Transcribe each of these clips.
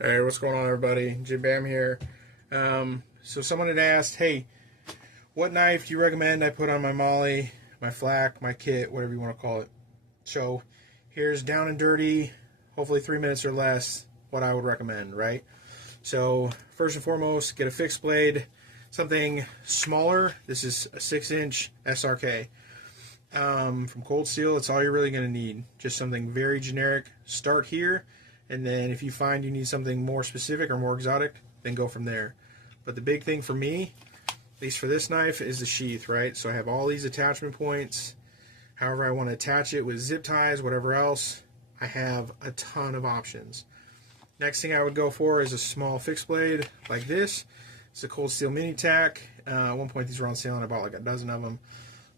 Hey, what's going on, everybody? Jim Bam here. So someone had asked, hey, what knife do you recommend I put on my Molle, my flak, my kit, whatever you want to call it? So here's down and dirty, hopefully 3 minutes or less, what I would recommend, right? So first and foremost, get a fixed blade, something smaller. This is a 6-inch SRK. From Cold Steel, it's all you're really going to need. Just something very generic. Start here, and then if you find you need something more specific or more exotic, then go from there. But the big thing for me, at least for this knife, is the sheath, right? So I have all these attachment points. However I want to attach it with zip ties, whatever else, I have a ton of options. Next thing I would go for is a small fixed blade like this. It's a Cold Steel Mini Tack. At one point these were on sale and I bought like a dozen of them.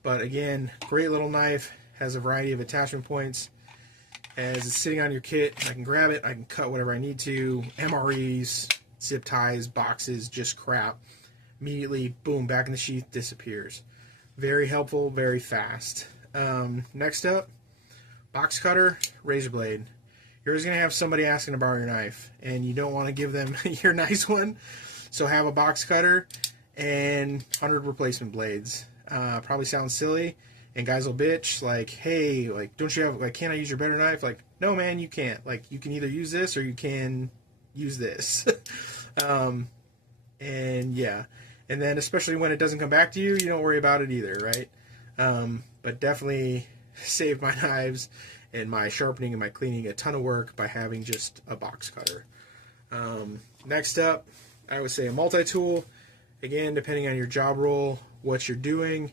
But again, great little knife, has a variety of attachment points. As it's sitting on your kit, I can grab it, I can cut whatever I need to, MREs, zip ties, boxes, just crap. Immediately, boom, back in the sheath, disappears. Very helpful, very fast. Next up, box cutter, razor blade. You're always going to have somebody asking to borrow your knife, and you don't want to give them your nice one. So have a box cutter and 100 replacement blades. Probably sounds silly, and guys will bitch, like, hey, like, don't you have, like, can't I use your better knife? Like, no, man, you can't. Like, you can either use this or you can use this. And yeah, and then especially when it doesn't come back to you, you don't worry about it either, right? But definitely saved my knives and my sharpening and my cleaning a ton of work by having just a box cutter. Next up, I would say a multi-tool. Again, depending on your job role, what you're doing,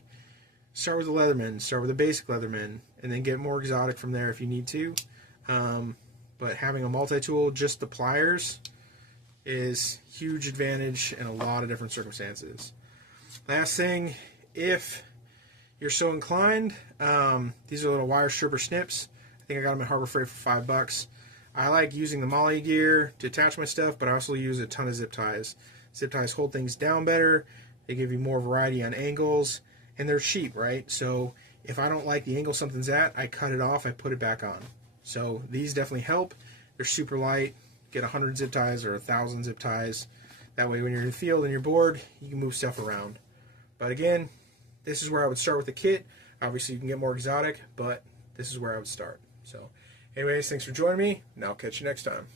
start with a Leatherman, start with a basic Leatherman, and then get more exotic from there if you need to. But having a multi-tool, just the pliers, is huge advantage in a lot of different circumstances. Last thing, if you're so inclined, these are little wire stripper snips. I think I got them at Harbor Freight for $5. I like using the Molle gear to attach my stuff, but I also use a ton of zip ties. Zip ties hold things down better, they give you more variety on angles, and they're cheap, right? So if I don't like the angle something's at, I cut it off, I put it back on. So these definitely help. They're super light. Get 100 zip ties or 1,000 zip ties. That way when you're in the field and you're bored, you can move stuff around. But again, this is where I would start with the kit. Obviously you can get more exotic, but this is where I would start. So anyways, thanks for joining me, and I'll catch you next time.